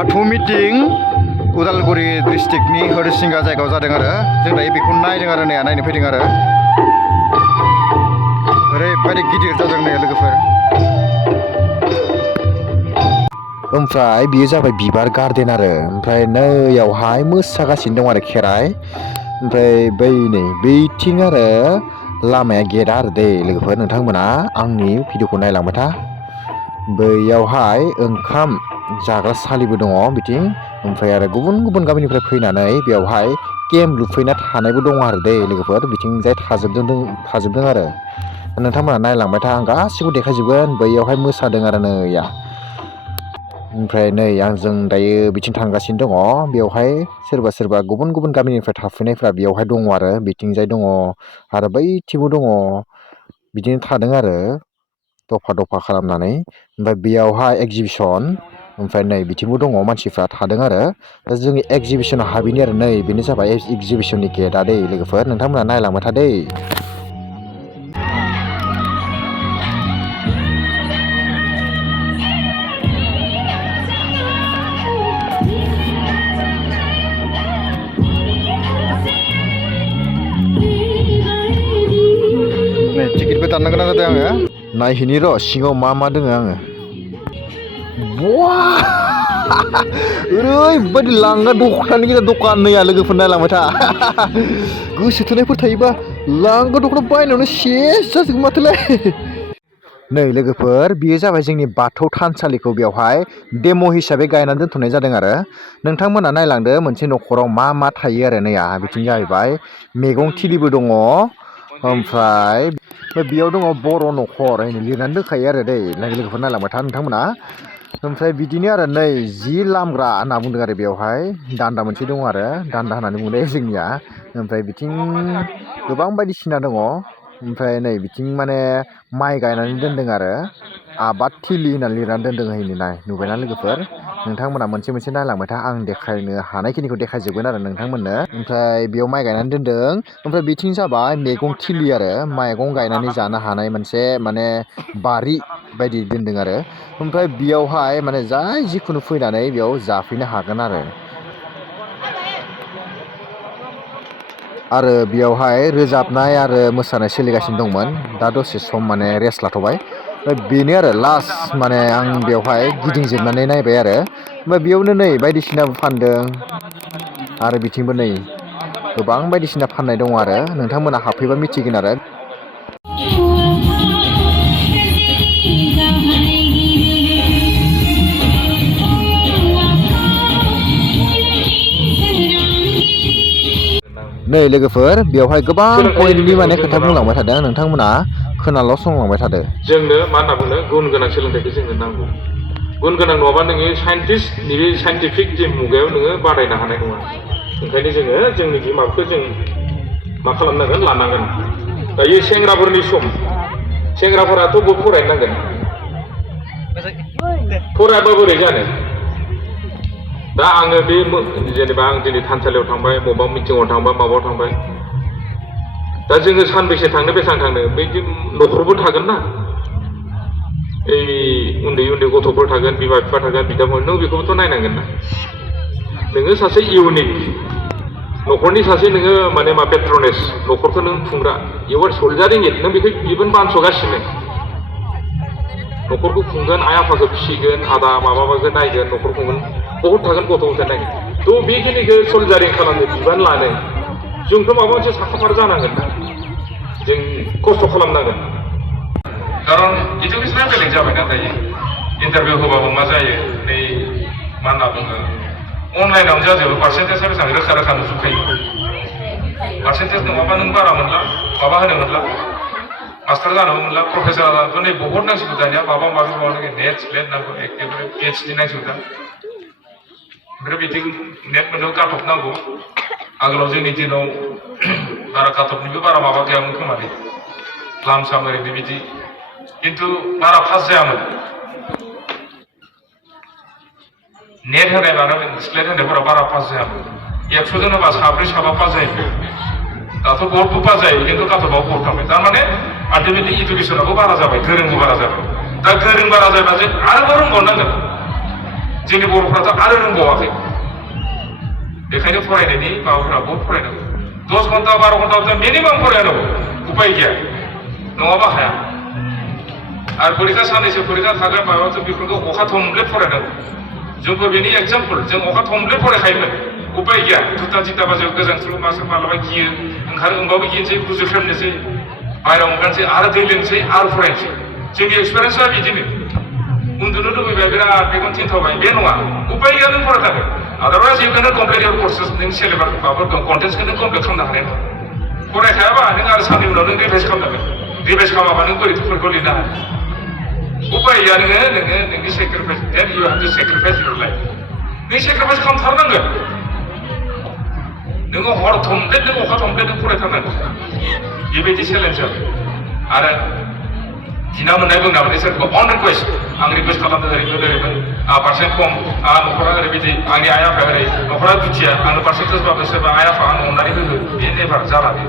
बाथौ meeting Udalguri डिस्ट्रिक्टनि हरिसिंगा जायगायाव जादों आरो जों दायो बेखौ नायदों आरो नायनो फैदों आरो ओरैबायदि गिदिर जादों नै लोगोफोर। ओमफ्राय बियो जाबाय बिबार गार्डेन आरो ओमफ्राय नैयावहाय मोसागासिनो दं आरो खेराइ ओमफ्राय बैथिं आरो लामाया गेटआ आरो दै लोगोफोर नोंथांमोना आंनि भिडिअखौ नायलांबाय था। बैयावहाय ओंखाम जाग्रा सालिबो दङ बिथिं ओमफ्राय आरो गुबुन गुबुन गामिनिफ्राय फैनानै बेवहाय केम्प लुफैना थानायबो दङ आरो दै लोगोफोर बिथिंजाय थाजोबदों आरो नोंथांमोना नायलांबाय था आं गासिबो देखायजोबगोन। बैयावहाय मोसादों आरो नैया ओमफ्राय नै जों दायो बिथिं थांगासिनो दङ बेवहाय सोरबा गुबुन गुबुन गामिनिफ्राय थाफैनायफ्रा बेयावहाय दङ आरो बिथिंजाय दङ आरो बैथिंबो दङ बिदिनो थादों आरो दफा दफा खालामनानै। ओमफ्राय बेयावहाय एगजिबिसन ओमफ्राय नै बिथिंबो दङ मानसिफ्रा थादों आरो दा जोंनि एगजिबिसनाव हाबैनि आरो नै बेनो जाबाय एगजिबिसननि गेटआ दै लोगोफोर नोंथांमोना नायलांबाय था दै। टिकेटबो दाननो गोनां जादों आङो नायहैनि र' सिङाव मा दङ आङो। ओरैबायदि लांगा दख'नानि गेजेर दखान नैया लोगोफोर नायलांबाय था गोसो थोनायफोर थायोबा लांगा दख'ना बायनायावनो सेस जाजोबगोन माथोलाय। नै लोगोफोर बेयो जाबाय जोंनि बाथौ थानसालिखौ बेवहाय डेम' हिसाबै गायनानै दोनथ'नाय जादों आरो नोंथांमोना नायलांदो मोनसे न'खराव मा थायो आरो नैया बिथिं जाहैबाय मैगं थिलिबो दङ ओमफ्राय बेयाव दङ बर' न'खर लिरनानै दोनखायो आरो दै लोगोफोर नायलांबाय था नोंथांमोना। ओमफ्राय बिदिनो आरो नै जि लामग्रा होनना बुंदों आरो बेवहाय दान्दा मोनसे दङ आरो दान्दा होननानै बुंदों जोंनिया ओमफ्राय बिथिं गोबां बायदिसिना दङ ओमफ्राय नै बिथिं माने माइ गायनानै दोनदों आरो आबाद थिलि होननानै लिरनानै दोनदों नुबायना लोगोफोर नोंथांमोना मोनसे नायलांबाय था आं देखायनो हानायखिनिखौ देखायजोबगोन आरो नोंथांमोननो। ओमफ्राय बेयाव माइ गायनानै दोनदों ओमफ्राय बिथिं जाबाय मैगं थिलि आरो मैगं गायनानै जानो हानाय मोनसे माने बारि बायदि दोनदों आरो ओमफ्राय बेयावहाय माने जाय जिखुनु फैनानै बेयाव जाफैनो हागोन आरो बेयावहाय रोजाबनाय आरो मोसानाय सोलिगासिनो दंमोन दा दसे सम माने रेस्ट लाथ'बाय। बेनो आरो लास्ट माने आं बेवहाय गिदिंजोबनानै नायबाय आरो ओमफ्राय बेयावनो नै बायदिसिनाबो फानदों आरो बिथिंबो नै गोबां बायदिसिना फाननाय दङ आरो नोंथांमोना हाबफैबा मिथिगोन आरो। नै लोगोफोर बेवहाय गोबां पइन्टनि माने खोथा बुंलांबाय थादों नोंथांमोना खोनाल' संलांबाय थादों। जोंनो मा होनना बुङो गुन गोनां सोलोंथाइखौ जोंनो नांगौ। गुन गोनां नङाबा नोङो साइन्टिस्ट नैबे साइन्टिफिक जे मुगायाव नोङो बादायनो हानाय नङा। ओंखायनो जोङो जोंनि बिमाखौ जों मा खालामनांगोन लानांगोन। दायो सेंग्राफोरनि सम सेंग्राफोराथ' बहुद फरायनो नांगोन फरायाबा बोरै जानो। दा आङो बे जेनेबा आं दिनै थानसालियाव थांबाय बबेबा मिटिङाव थांबाय माबायाव थांबाय दा जोङो सानबेसे थांनो बेसेबां थांनो बैदि न'खरबो थागोन ना ओइ उन्दै गथ'फोर थागोन बिमा बिफा थागोन बिदा फंबाय नों बेखौबोथ' नायनांगोन ना। नोङो सासे इउनिक न'खरनि सासे नोङो माने मा पेट्रनेस न'खरखौ नों खुंग्रा इउ आर सल्जारिं इट नों बेखौ इभेन बानस'गासिनो न'खरखौ खुंगोन आइ आफाखौ फिसिगोन आदा माबाखौ नायगोन न'खर खुंगोन बहुत थागोन गथ' गथाय नायगोन थ' बेखिनिखौ सल्जारिं खालामनो बिबान लानो जोंथ' माबा मोनसे साखाफारा जानांगोन ना जों खस्थ' खालामनांगोन। खारन इडुकेसना बेलेग जाबायना दायो इन्टारभिउ होबाबो मा जायो नै मा होनना बुङो अनलाइनावनो जाजोबो पार्सेन्टेजआ बेसेबां रोखा नुजोबखायो। पार्सेन्टेज नङाबा नों बारा मोनला माबा होनो मोनला मास्टार जानोबो मोनला प्रफेसार जानोबो नै बहुत नांसिगौ दानिया माबा नेट स्लेट नांगौ एखेबारे पिएइचडि नांसिगौ दा। ओमफ्राय बिथिं नेट मोननायाव काटअफ नांगौ आगोलाव जोंनि दिनाव बारा काटअफनिबो बारा माबा गैयामोन खोमालै लामसाम ओरैनो बिदि खिन्थु बारा पास जायामोन। नेट होनाय लानानै स्लेट होनायफोरा बारा पास जायामोन 100 जन होबा साब्रै साबा पास जायोमोन। दाथ' बहुदबो पास जायो खिन्थु काटअफआव बहुत थांबाय थारमाने आल्टिमेटलि इडुकेसनाबो बारा जाबाय गोरोंबो बारा जाबाय। दा गोरों बारा जायोबा जों आरोबाव रोंबावनांगोन जोंनि बर'फ्राथ' आरो रोंबावाखै बेखायनो फरायनायनि माबाफोरा बहुद फरायनांगौ 10 घन्टा 12 घन्टा मिनिमाम फरायनांगौ उपाय गैया नङाबा हाया आरो परीक्षा साननैसो परीक्षा थागोन माबाथ' बेफोरखौ अखा थमब्ले फरायनांगौ जोंबो बेनि एग्जाम्पल जों अखा थमब्ले फरायखायोमोन उपाय गैया 2ता बाजियाव गोजांस्लु मासो मालाबा गियो ओंखारबाबो गिनोसै गुजुख्रेमनोसै बाहेरायाव ओंखारनोसै आरो दै लोंसै आरो फरायनोसै जोंनि एक्सपिरियेन्सआ बिदिनो उन्दुनो लुबैबाय बिराद मेगन थिनथावबाय बे नङा उपाय गैया नों फरायथारगोन आदारवाइज इउ केनट कमप्लिट इउर कर्सेस नों सिलेबास माबाफोर दं कन्टेन्टसखौ नों कमप्लिट खालामनो हानाय नङा फरायखायाबा नों आरो साननि उनाव नों रिभाइस खालामनांगोन रिभाइस खालामाबा नों बोरैथ'फोरखौ लिरनो हाया उपाय गैया नोङो नोंनि sacrifice then you have to sacrifice your life नों सेक्रिफाइस खालामथारनांगोन नोङो हर थमब्लेट नों अखा थमब्लेट नों फरायथारनांगोन बेबायदि चेलेन्ज आरो दिना मोननाय बुंनानै सोरखौबा अन रिकुवेस्ट आं रिकुवेस्ट खालामदों ओरैमोन पार्सेन्ट खम न'खरा ओरैबायदि आंनि आइ आफाया ओरै न'खरा दुखिया आंनो पार्सेन्टेजबाबो सोरबा आइ आफा आंनो अननानै होगोन बे नेभार जाला बे